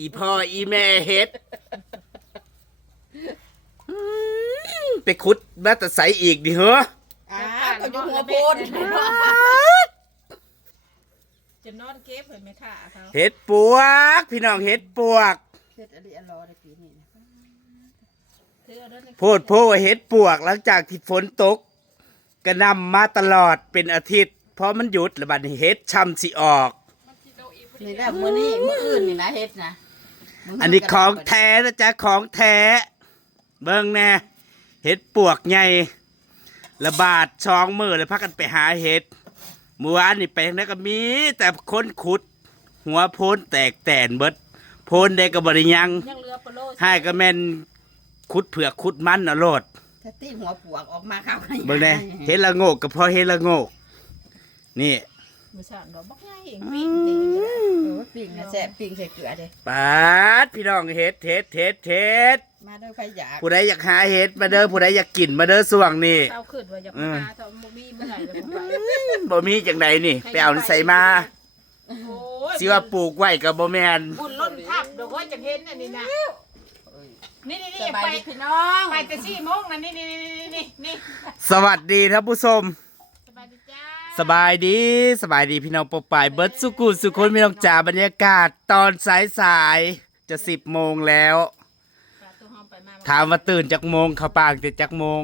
อีพ่ออีแม่เฮ็ดไปขุดมาแต่ใสอีกดิเหรอก็อยู่หัวโพนจะนอนเก็บเลยไหมค่ะเขา เฮ็ดปวกพี่น้องเฮ็ดปวกเฮ็ดอะไรอันรอได้ปีนี้โพดโพว่าเฮ็ดปวกหลังจากที่ฝนตกกระนำมาตลอดเป็นอาทิตย์เพราะมันหยุดแล้วบัดนี้เฮ็ดช่ำสิออก นี่แหละมื้อนี้มื้ออื่นนี่นะเฮ็ดนะ อันนี้ของแท้นะจ๊ะของแท้เบิ่งแน่เฮ็ดปวกใหญ่ระบาดช่องมือเลยพากันไปหาเฮ็ดเมื่อวานนี่ไปทางนั้นก็มีแต่คนขุดหัวโพนแตกแตนเบิดโพนได้ก็บ่ได้ยังเรือปลาโลให้ก็แม่นขุดเผือกขุดมันเอาโลดถ้าตีหัวปวกออกมาเข้าให้ เบิ่งแน่เฮ็ดละโงกก็พอเฮ็ดละโงกนี่ มือสั่นดอกบักง่ายเองวิ่งตีปิ้งนะแซ่บปิ้งใส่เกลือเด้ ปาดพี่น้องเฮ็ดมาเด้อใครอยากผู้ใดอยากหาเฮ็ดมาเด้อผู้ใดอยากกินมาเด้อส่วงนี่ เช้าขึ้นว่าอยากมาถ้าบ่มีเมื่อไหร่เลยไป บ่มีจังไดนี่ไปเอาใส่มาสิว่าปลูกไว้ก็บ่แม่น บุญล้นทับดอกว่าจะเห็นอันนี้นะนี่สบาย ไป ดีพี่น้อง ไปแต่4 โมงนะนี่ สวัสดีท่านผู้ชม สบายดีจ้า สบายดีพี่น้องปกปายเบิดสุกุสุคนพี่น้องจ๋าบรรยากาศตอนสายจะ10 โมงแล้วถามว่าตื่นจากโมงเข้าปากแต่จากโมง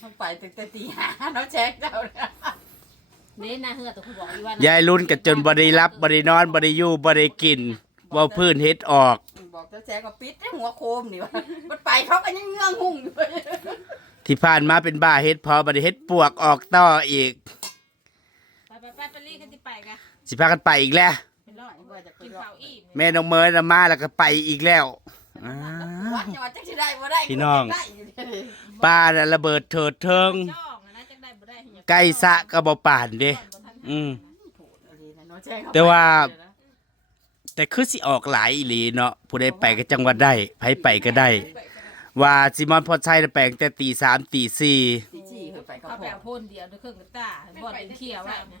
ต้องไปตั้งแต่ตี 5เนาะแจ๊กเจ้านี่นะเฮือตัวคุณบอกอีว่าย ายลุ้นกันจนบ่ได้รับบ่ได้นอนบ่ได้อยู่บ่ได้กินว่าพื้นเฮ็ดออก บอกเจ้าแจ๊กว่าปิดหัวโคมนี่ว่ามันไปเขาก็ยังเงื้องหุ่งอยู่ ที่ผ่านมาเป็นบ้าเฮ็ดพอบ่ได้เฮ็ดปวกออกต่ออีกไปรีกันที่ไปกัน สิพากันไปอีกแล้ว เป็นร้อยว่าจะกินข้าวอิ่ม แม่น้องเมยน่ะมาแล้วก็ไปอีกแล้ววัดจังสิได้บ่ได้ พี่น้องป้าน่ะระเบิดเถิดเทิงใกล้สะก็บ่ป่านเด้แต่ว่าแต่คือสิออกหลายอีหลีเนาะผู้ใดไปก็จังหวัดได้ไผไปก็ได้ว่าซิมอนพอชัยน่ะไปตั้งแต่ตี 3 ตี 4เอาไปเอาพ่นเดียวด้วยเครื่องกระต้าบ่เป็นเขี้ยวไว้เนี่ย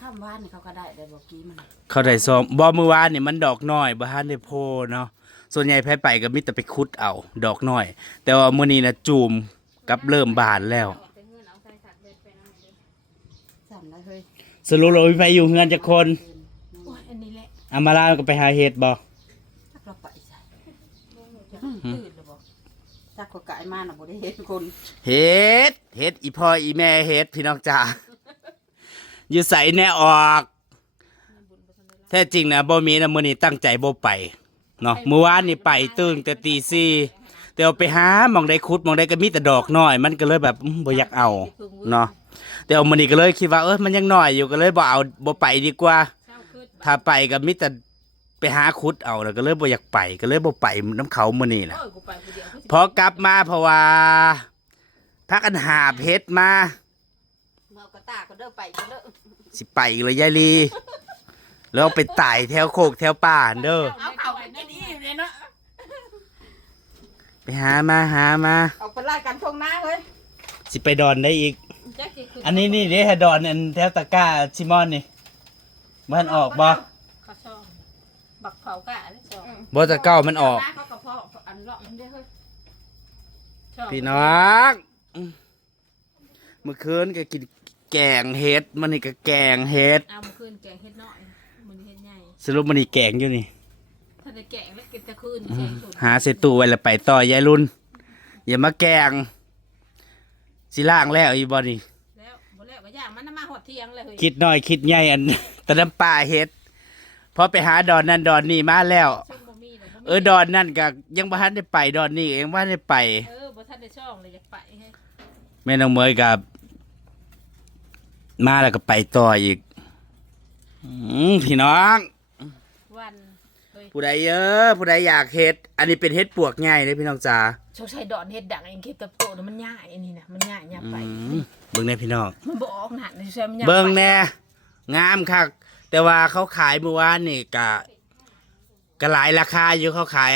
ข้ามบ้านเขาก็ได้แต่บอกกี้มัน เขาได้ซ้อมบ่มื้อวานนี่มันดอกน้อยบ่ทันได้โพเนาะส่วนใหญ่ไผไปก็มีแต่ไปขุดเอาดอกน้อยแต่ว่ามื้อนี้น่ะจูมกับเริ่มบานแล้วสรุปแล้วมีไผอยู่เฮือนจักคนอันนี้แหละ อามาลาก็ไปหาเห็ดบ่ เราไปใช่ตื่นหรือบ่ถ้าคนกายมาน่ะบ่ได้เห็นคนเห็ดอีพ่ออีแม่เห็ดพี่น้องจ๋าอยู่ใส่แน่ออกแท้จริงนะบ่มีนะมื้อนี้ตั้งใจบ่ไปเนาะเมื่อวานนี่ไปตื่นแต่ตี 4แต่เอาไปหาหม่องใดขุดหม่องใดก็มีแต่ดอกน้อยมันก็เลยแบบบ่อยากเอาเนาะแต่เอามื้อนี้ก็เลยคิดว่ามันยังน้อยอยู่ก็เลยบ่ไปดีกว่าถ้าไปก็มีแต่ไปหาขุดเอาแล้วก็เลยบ่อยากไปก็เลยบ่ไปน้ำเขามื้อนี้น่ะพอกลับมาเพราะว่าพากันหาเห็ดมาเมื่อกระตาก็เด้อไปก็เด้อสิไปอีกเลยยายลีแล้วไปตายแถวโคกแถวป่าเด้อเอาเข้าไปกินอิ่มเลยเนาะไปหามาเอาไปไล่กันช่วงหน้าเฮ้ยสิไปดอนได้อีกอันนี้นี่เด้ดอนอันแถวตะก้าชิมอนนี่มันออกบ่เขาชอบบักเผากะได้ชอบบ่ตะเก้ามันออกเขาก็พออันเลาะมันได้เฮ้ยพี่น้องเมื่อคืนก็กินแกงเห็ดมันนี่ก็แกงเห็ดเอาเมื่อคืนแกงเห็ดน้อยมันเห็ดใหญ่สรุปมันนี่แกงอยู่นี่ถ้าได้แกงแล้วกินตะคืนหาเสตู้ไว้แล้วไปต่อยายรุ่นอย่ามาแกงสิล่างแล้วอีบ่นี่แล้วบ่แล้วก็ย่างมันมาหอดเที่ยงเลยเฮ้ยคิดน้อยคิดใหญ่อันตะน้ำปลาเห็ดพอไปหาดอนนั่นดอนนี่มาแล้วดอนนั่นก็ยังบ่ทันได้ไปดอนนี่เองบ่ทันได้ไปบ่ทันได้ช่องเลยอยากไปให้แม่น้องเมยกับมาแล้วก็ไปต่ออีกพี่น้องวันผู้ใดผู้ใดอยากเฮ็ดอันนี้เป็นเฮ็ดปวกง่ายเลยพี่น้องจ๋าโชว์ใช้ดอนเฮ็ดดังเองเก็บตะโตมันง่ายอันนี้นะมันง่ายไปเบิ่งแน่พี่น้องมันบ่ออกหนักใช่มันเบิ่งแน่งามคักแต่ว่าเขาขายเมื่อวานนี่ก็หลายราคาอยู่เขาขาย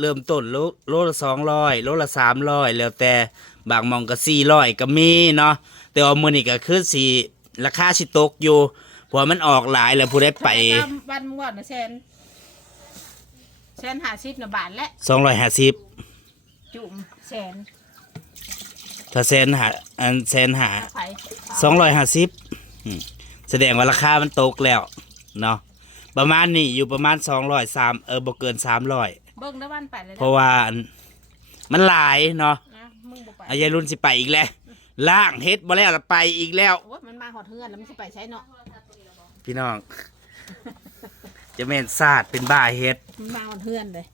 เริ่มต้นโลละ200โลละ300แล้วแต่บางหม่องก็400ก็มีเนาะแต่ว่ามื้อนี้ก็คือสิราคาสิตกอยู่ เพราะมันออกหลายแล้วผู้ใดไป วันมึงว่าน่ะแสน50น่ะบาทและ 250 จุ่มแสน ถ้าแสนหาแสนหา ไผ 250แสดงว่าราคามันตกแล้วเนาะประมาณนี้อยู่ประมาณ203บ่เกิน300 เบิ่งได้วันไปเลย เพราะว่ามันหลายเนาะ นะมึงบ่ไป อายายรุ่นสิไปอีกแล้วล่างเฮ็ดบ่แล้วละไปอีกแล้ว โอ้ยมันมาหอดเฮือนแล้วมันสิไปใช้เนาะ พี่น้อง จะแม่นซาดเป็นบ้าเฮ็ด มันมาหอดเฮือนเลย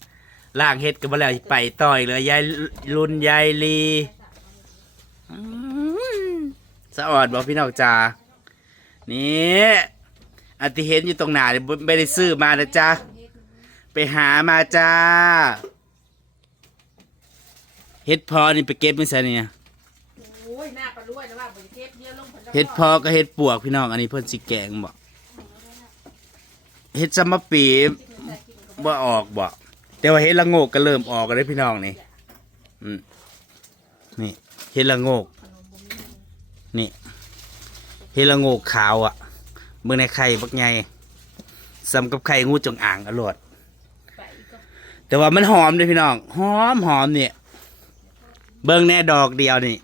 ล่างเฮ็ดก็บ่แล้วสิไปต่ออีกเลยยายรุ่นยายลีสะออดบ่พี่น้องจ๋านี่อันที่เห็นอยู่ตรงหน้านี่ไม่ได้ซื้อมานะจ๊ะไปหามาจ้าเฮ็ดพอนี่ไปเก็บไม่ใช่เนี่ย โอ้ยหน้าปลาล้วยนะว่าบ่เก็บเยอะลงผล เฮ็ดพอก็เฮ็ดปวกพี่น้องอันนี้เพิ่นสิแกงบ่เฮ็ดซัมมะปีบ่ออกบ่แต่ว่าเฮ็ดละโงกก็เริ่มออกแล้วเด้อพี่น้องนี่นี่เฮ็ดละโงกนี่เฮ็ดละโงกขาวอ่ะเบิ่งในไข่บักใหญ่ซ้ำกับไข่งูจงอางอร่อยแต่ว่ามันหอมเด้อพี่น้องหอมเนี่ยเบิ่งแน่ดอกเดียวนี่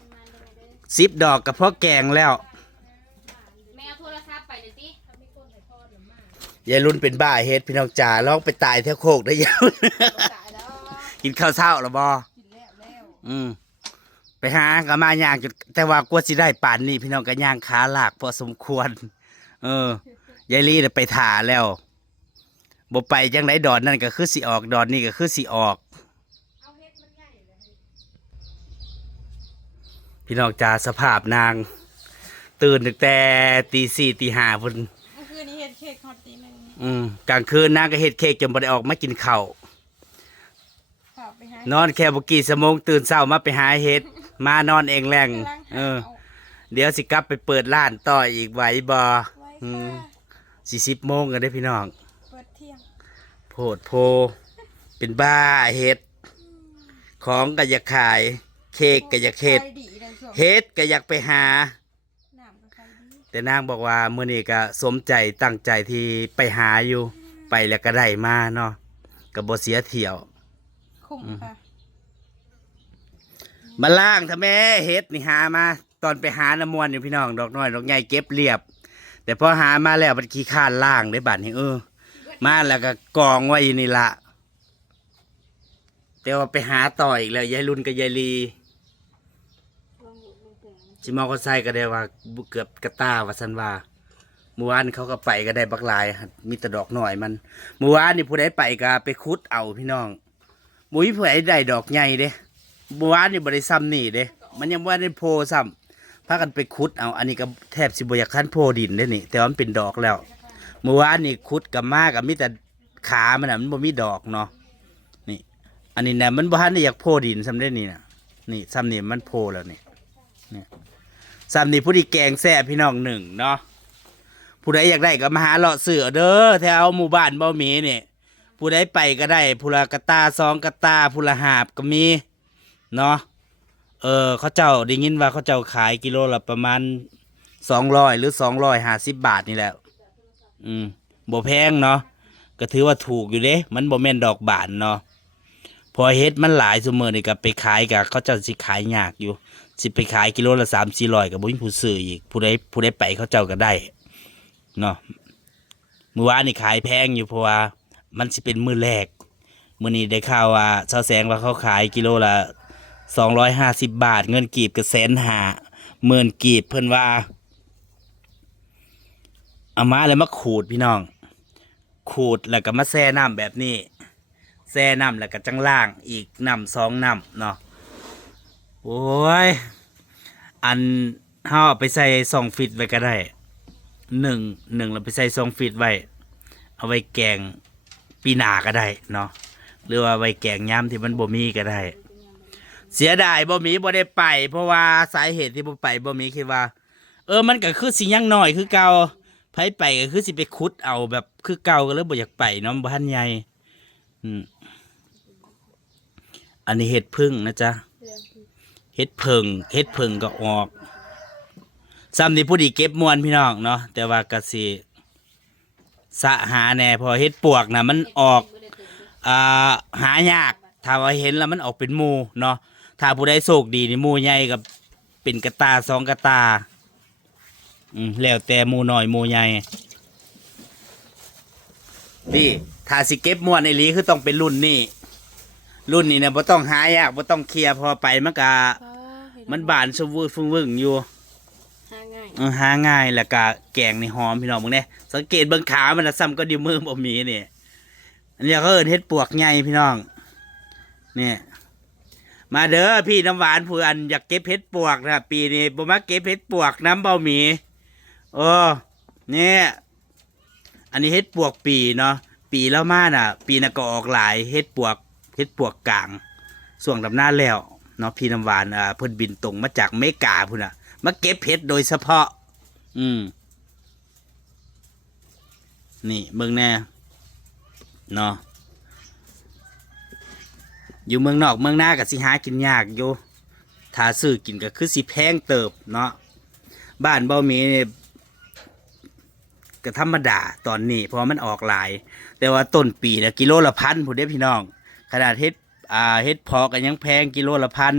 10 ดอกก็พอแกงแล้ว แม่เอาโทรศัพท์ไปเดี๋ยวติ ยายรุ่นเป็นบ้าเฮ็ดพี่น้องจ๋าลองไปตายแถวโคกได้ยาว ตายแล้ว กินข้าวเช้าหรอบ่ กินแล้ว ไปหาก็มาย่างจนแต่ว่ากว่าสิได้ป่านนี้พี่น้องก็ย่างขาลากพอสมควร ยายลีน่ะไปถ่าแล้วบ่ไปจังไดดอนนั่นก็คือสิออกดอนนี่ก็คือสิออกพี่น้องจ๋าสภาพนาง ตื่นตั้งแต่ตี4ตี5พุ่น เมื่อคืนนี้เฮ็ดเค้กฮอตตีหนึ่ง กลางคืนนางก็เฮ็ดเค้กจนบ่ได้ออกมากินข้าว ฝากไปหาน อนแค่บ่กี่ชั่วโมงตื่นเช้ามาไปหาเฮ็ด มานอนเองแรงเดี๋ยวสิกลับไปเปิดร้านต่ออีกไหวบ่40 โมงกันได้อพี่น้อง เปิดเที่ยง โพดโพ เป็นบ้าเฮ็ด ของก็อยากขาย เค้กก็อยากเฮ็ด เฮ็ดก็อยากไปหา น้ำก็ใครดี แต่นางบอกว่ามื้อนี้ก็สมใจตั้งใจที่ไปหาอยู่ ไปแล้วก็ได้มาเนาะก็บ่เสียเที่ยว คุ้มค่ะ มาล่างทำแม่เฮ็ดนี่หามา ตอนไปหาน้ำมวนอยู่พี่น้องดอกน้อยดอกใหญ่เก็บเรียบ แต่พอหามาแล้วมันขี้ข้านล่างได้บัดนี้มาแล้วก็กองไว้อยู่นี่ละแต่ว่าไปหาต่ออีกแล้วยายรุ่นกับยายลีจิมอก็ใส่ก็ได้ว่าเกือบกระต้าว่าสันว่าเมื่อวานเขาก็ไปก็ได้บักหลายมีแต่ดอกหน่อยมันเมื่อวานนี่ผู้ใดไปก็ไปคุดเอาพี่น้องบุ้ยผู้ใดได้ดอกใหญ่เด้เมื่อวานนี่บริซ้ำนี่เด้มันยังว่าได้โพซ้ำพากันไปคุดเอาอันนี้ก็แทบสิบอยากขั้นโพดินได้นี่แต่ว่ามันเป็นดอกแล้วเมื่อวานนี่คุดกับมากกับมีแต่ขามันน่ะมันบ่มีดอกเนาะนี่อันนี้เนี่ยมันบ่ทันได้อยากโพดินซ้ำได้นี่นะนี่ซ้ำนี่มันโพแล้วนี่ซ้ำนี่ผู้ที่แกงแซ่บพี่น้องหนึ่งเนาะผู้ใดอยากได้ก็มาหาเลาะเสือเด้อแถวหมู่บ้านบ่มีนี่ผู้ใดไปก็ได้ผู้ละกระตา2กระตาผู้ละหาบก็มีเนาะเขาเจ้าได้ยินว่าเขาเจ้าขายกิโลละประมาณ200หรือ250 บาทนี่แหละบ่แพงเนาะก็ถือว่าถูกอยู่เด้มันบ่แม่นดอกบานเนาะพอเฮ็ดมันหลายซุมื้อนี่ก็ไปขายก็เขาเจ้าสิขายยากอยู่สิไปขายกิโลละ3-400ก็บ่มีผู้ซื้ออีกผู้ใดไปเขาเจ้าก็ได้เนาะมื้อวานนี่ขายแพงอยู่เพราะว่ามันสิเป็นมื้อแรกมื้อนี้ได้ข่าวว่าชาวแสงว่าเขาขายกิโลละ250 บาทเงินกีบก็150,000กีบเพิ่นว่าเอามาแล้วมาขูดพี่น้องขูดแล้วก็มาแช่น้ำแบบนี้แช่น้ำแล้วก็จังล่างอีกน้ำ2น้ำเนาะโอ้ยอันเฮาเอาไปใส่2ฟิตไว้ก็ได้หนึ่งเราไปใส่2ฟิตไว้เอาไว้แกงปีหน้าก็ได้เนาะหรือว่าไว้แกงยามที่มันบ่มีก็ได้เสียดายบ่มีบ่ได้ไปเพราะว่าสาเหตุที่บ่ไปบ่มีคิดว่ามันก็คือสิยังน้อยคือเก่าไผไปก็คือสิไปขุดเอาแบบคือเก่าก็เลยบ่อยากไปเนาะบ่ทันใหญ่อันนี้เห็ดพึ่งนะจ๊ะเห็ดเพิงก็ออกซ้ำนี่ผู้ดีเก็บมวนพี่น้องเนาะแต่ว่าก็สิ สะหาแหน่เพอเฮ็ดปวกน่ะมันออกหายากถ้าว่าเห็นแล้วมันออกเป็นหมู่เนาะถ้าผู้ใดโชคดีนี่หมู่ใหญ่กับเป็นกระตาสองกระตาแล้วแต่หมู่น้อยหมู่ใหญ่นี่ถ้าสิเก็บม่วนไอ้ลีคือต้องเป็นรุ่นนี้เนี่ยบ่ต้องหายากบ่ต้องเคลียร์พอไปมันก็มันบานสวืฟึ่งวึ่งอยู่หาง่ายแล้วก็แกงนี่หอมพี่น้องมึงเนี่ยสังเกตเบิ่งขามันน่ะซ้ำก็ดิวมือบ่มีนี่อันนี้เขาเอิ้นเฮ็ดปวกใหญ่พี่น้องเนี่ยมาเด้อพี่น้ำหวานผู้อันอยากเก็บเห็ดปวกนะปีนี้บ่มาเก็บเห็ดปวกน้ำเบาหมีโอ้เนี่ยอันนี้เห็ดปวกปีเนาะปีแล้วมาน่ะ ปีน่ะก็ออกหลายเห็ดปวกกลางส่วงดำหน้าแล้วเนาะพี่น้ำหวานเพิ่นบินตรงมาจากเมกาพุ่นน่ะมาเก็บเห็ดโดยเฉพาะนี่เบิ่งแน่เนาะอยู่เมืองนอกเมืองหน้าก็สิหากินยากอยู่ถ้าซื้อกินก็คือสิแพงเติบเนาะบ้านเบาหมีนี่ก็ธรรมดาตอนนี้เพราะมันออกหลาย แต่ว่าต้นปีนะกิโลละพันผู้เด้พี่น้องขนาดเฮ็ดพอกันยังแพงกิโลละพัน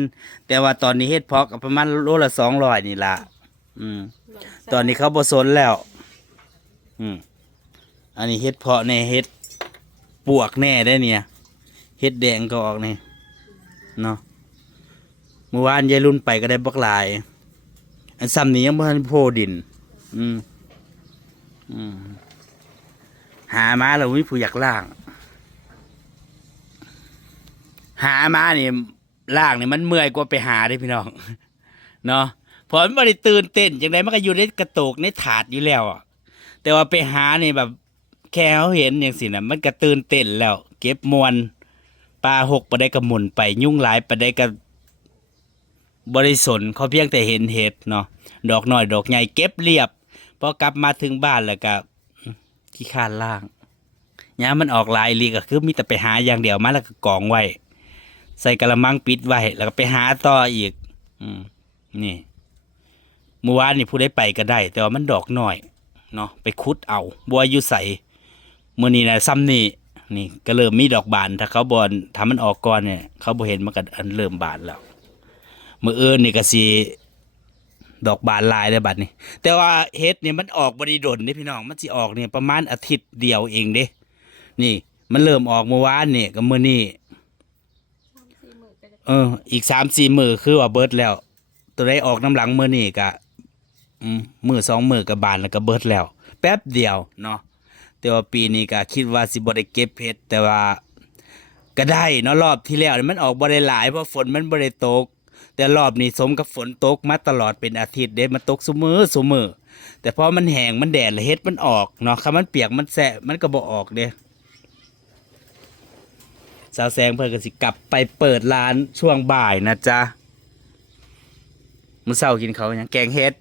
แต่ว่าตอนนี้เฮ็ดพอก็ประมาณโลละ200นี่ล่ะตอนนี้เขาบ่สนแล้วอันนี้เฮ็ดเพาะแน่เฮ็ดปวกแน่ได้เนี่ยเฮ็ดแดงก็ออกนี่เนาะเมื่อวานยายรุ่นไปก็ได้บักหลายอันซ้ำนี้ยังบ่ทันโพดินหามาแล้วมีผู้อยากล่าง หามานี่ล่างนี่มันเมื่อยกว่าไปหาได้พี่น้องเนาะเพราะมันบ่ได้ตื่นเต้นจังไดมันก็อยู่ในกระโตกในถาดอยู่แล้วแต่ว่าไปหานี่แบบแค่เขาเห็นอย่างสินะมันก็ตื่นเต้นแล้ว เก็บมวนปลาหกปลาได้กระหมุนไปยุ่งหลายปลาได้กระบริสนเขาเพียงแต่เห็นเห็ดเนาะดอกน้อยดอกใหญ่เก็บเรียบพอกลับมาถึงบ้านแล้วก็ขี้ข้านล่างเนี่ยมันออกลายลีก็คือมีแต่ไปหาอย่างเดียวมาแล้วก็กองไว้ใส่กระมังปิดไว้แล้วก็ไปหาต่ออีกนี่เมื่อวานนี่ผู้ได้ไปก็ได้แต่ว่ามันดอกน้อยเนาะไปคุดเอาบัวอยู่ใส่เมื่อนี้นะซ้ำนี่ก็เริ่มมีดอกบานถ้าเขาบอนทำมันออกก่อนเนี่ยเขาบ่เห็นมันก็อันเริ่มบานแล้วเมื่อนี่ก็สีดอกบานลายได้บัดนี่แต่ว่าเฮ็ดเนี่ยมันออกบริดลนี่พี่น้องมันสิออกเนี่ยประมาณอาทิตย์เดียวเองเด้นี่มันเริ่มออกเมื่อวานนี่กับมื้อนี้อีก3-4 มื้อคือว่าเบิดแล้วตัวได้ออกน้ำหลังมื้อนี้ก็มื้อ2 มื้อก็บานแล้วก็เบิดแล้วแป๊บเดียวเนาะแต่ว่าปีนี้ก็คิดว่าสิบ่ได้เก็บเฮ็ดแต่ว่าก็ได้เนาะรอบที่แล้วมันออกบ่ได้หลายเพราะฝนมันบ่ได้ตกแต่รอบนี้สมกับฝนตกมาตลอดเป็นอาทิตย์เด้มันตกซุมื้อแต่พอมันแห้งมันแดดแล้วเฮ็ดมันออกเนาะคันมันเปียกมันแฉะมันก็บ่ออกเด้สาวแสงเพิ่นก็สิกลับไปเปิดร้านช่วงบ่ายนะจ๊ะมื้อเช้ากินข้าวหยังแกงเฮ็ด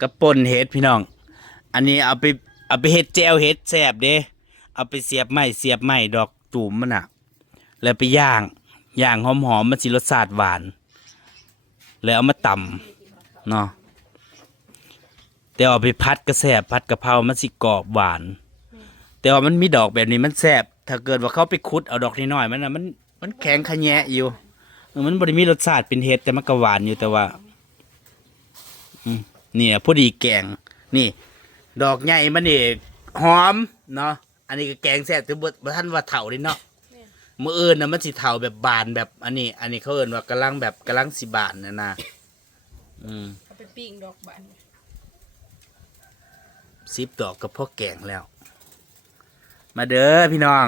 กับป่นเฮ็ดพี่น้องอันนี้เอาไปเฮ็ดแจ่วเฮ็ดแซ่บเด้เอาไปเสียบไม้ดอกตูมมันน่ะแล้วไปย่างหอมๆมันสิรสชาติหวานแล้วเอามาตำเนาะแต่เอาไปพัดก็แซ่บพัดกะเพรามันสิกรอบหวานแต่ว่ามันมีดอกแบบนี้มันแซ่บถ้าเกิดว่าเขาไปขุดเอาดอกน้อยๆมันน่ะมันแข็งขะแยะอยู่มันบ่ได้มีรสชาติเป็นเฮ็ดแต่มันก็หวานอยู่แต่ว่าเนี่ยพอดีแกงนี่ดอกใหญ่มันนี่หอมเนาะอันนี้ก็แกงแซ่บแต่บ่ทันว่าเฒ่าดิเนาะมื้ออื่นน่ะมันสิเฒ่าแบบบานแบบอันนี้เขาเอิ้นว่ากำลังสิบานน่ะนะเอาไปปิ้งดอกบาน10 ดอกก็พอแกงแล้วมาเด้อพี่น้อง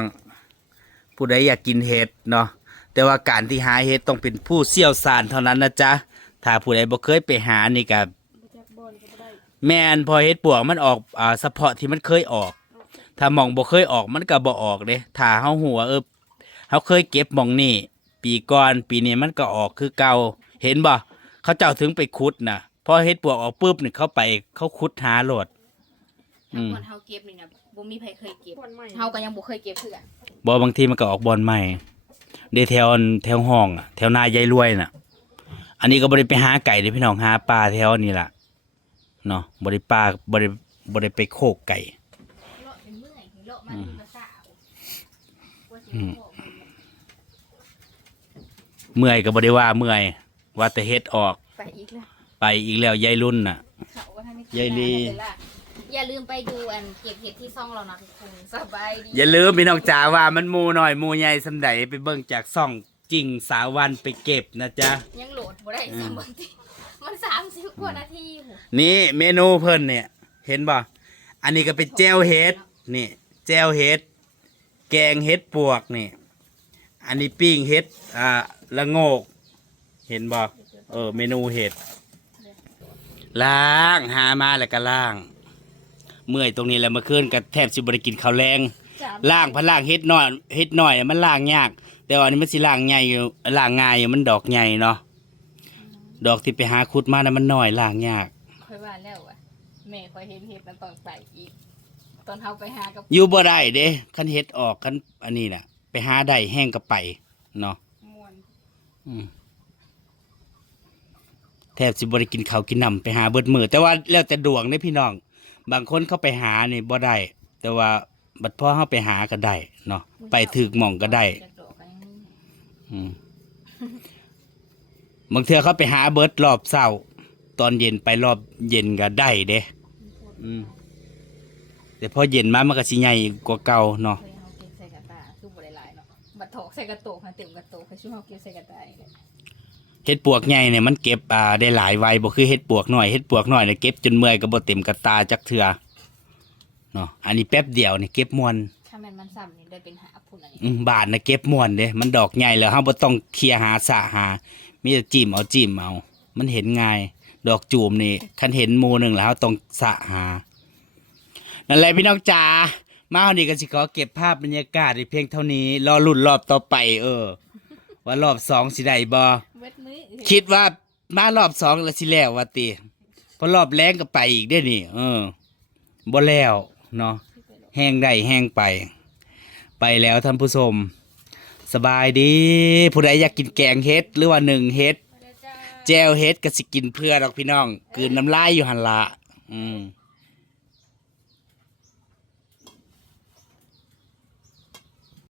ผู้ใดอยากกินเห็ดเนาะแต่ว่าการที่หาเห็ดต้องเป็นผู้เชี่ยวชาญเท่านั้นนะจ๊ะถ้าผู้ใดบ่เคยไปหานี่ก็แม่นพอเห็ดปวกมันออกเฉพาะที่มันเคยออกถ้าหม่องบ่เคยออกมันก็บ่ออกเด้ถ้าเฮาฮู้ว่าเฮาเคยเก็บหม่องนี้ปีก่อนปีนี้มันก็ออกคือเก่าเห็นบ่เขาเจ้าถึงไปขุดน่ะพอเห็ดปวกออกปุ๊บนี่เขาขุดหาโลดถ้าคนเฮาเก็บนี่นะบ่มีใครเคยเก็บเฮาก็ยังบ่เคยเก็บคือกันบ่บางทีมันก็ออกบอนใหม่เดแถวห้องแถวนายายรวยน่ะอันนี้ก็บ่ได้ไปหาไก่เด้พี่น้องหาปลาแถวนี่ล่ะเนาะบ่ได้ บ่ได้ไปโคกไก่ เลาะเป็นเมื่อยเลาะมาที่ภาษาว่าสิบอก เมื่อยก็บ่ได้ว่าเมื่อยว่าแต่เฮ็ดออก ไปอีกแล้ว ไปอีกแล้วยายรุ่นน่ะ เขาว่าท่าน ยายลี อย่าลืมไปดูอันเก็บเห็ดที่ซ่องเรานะทุกคนสบายดี อย่าลืมพี่น้องจ๋าว่ามันหมู่น้อยหมู่ใหญ่สำใดไปเบิ่งจากซ่องจริงสาวันไปเก็บนะจ๊ะ ยังโหลดบ่ได้สามทีมัน30 กว่านาทีหู นี่เมนูเพิ่นเนี่ย เห็นบ่อันนี้ก็เป็นแจ่วเห็ดนี่แจ่วเห็ดแกงเห็ดปวกนี่ อันนี้ปิ้งเห็ดละโงก เห็นบ่เมนูเห็ดล้างหามาแล้วก็ล้าง เมื่อยตรงนี้แล้วเมื่อคืนก็แทบสิบ่ได้กินข้าวแรงล้างพันล้างเห็ดน้อยมันล้างยาก แต่ว่าอันนี้มันสิล้างใหญ่อยู่ล้างง่ายอยู่มันดอกใหญ่เนาะดอกที่ไปหาขุดมานะมันน้อยล้างยาก ค่อยว่าแล้วอ่ะแม่ค่อยเห็นเห็ดมันตอนไปอีกตอนเฮาไปหากับ อยู่บ่ได้เด้คันเฮ็ดออกคันอันนี้น่ะ ไปหาได้แห้งก็ไปเนาะ มวน อืมแทบสิบ่ได้กินข้าวกินน้ำไปหาเบิดมื้อแต่ว่าแล้วแต่ดวงเด้พี่น้อง บางคนเขาไปหานี่บ่ได้ แต่ว่าบัดพอเฮาไปหาก็ได้เนาะไปถึกหม่องก็ได้ จะโดดกันยังมี อืมบางเทื่อเขาไปหาเบิดรอบเช้าตอนเย็นไปรอบเย็นก็ได้เด้อืมแต่พอเย็นมามันก็สิใหญ่กว่าเก่าเนาะ เคยเฮาเก็บใส่กระตาคือบ่ได้หลายเนาะบัดถอกใส่กระโตกให้เต็มกระโตกให้ชูเฮาเก็บใส่กระตาอีกแหละ เฮ็ดปวกใหญ่เนี่ยมันเก็บได้หลายไว้บ่คือเฮ็ดปวกน้อยเฮ็ดปวกน้อยเนี่ยเก็บจนเมื่อยก็บ่เต็มกระตาจักเทื่อเนาะอันนี้แป๊บเดียวนี่เก็บม่วน ถ้าแม่นมันซ้ำนี่ได้เป็นหาพุ่นอันนี้ บาทน่ะเก็บม่วนเด้มันดอกใหญ่แล้วเฮาบ่ต้องเคลียร์หาสะหามีแต่จิ้มเอา มันเห็นง่าย ดอกจูมนี่คันเห็นหมู่หนึงแล้วเฮาต้องสะหานั่นแหละพี่น้องจ๋ามาวันนี้ก็สิขอเก็บภาพบรรยากาศไว้เพียงเท่านี้รอลุ้นรอบต่อไปว่ารอบ2สิได้บ่ เวทมื้อ คิดว่ามารอบ2แล้วสิแล้วว่าติเพราะรอบแรงก็ไปอีกเด้อนี่บ่แล้วเนาะแห้งได้แห้งไป ไปแล้วท่านผู้ชมสบายดี ผู้ใดอยากกินแกงเฮ็ดหรือว่า1เฮ็ดแจ่วเฮ็ดก็สิกินเพื่อดอกพี่น้องกลืนน้ำลายอยู่หั่นล่ะ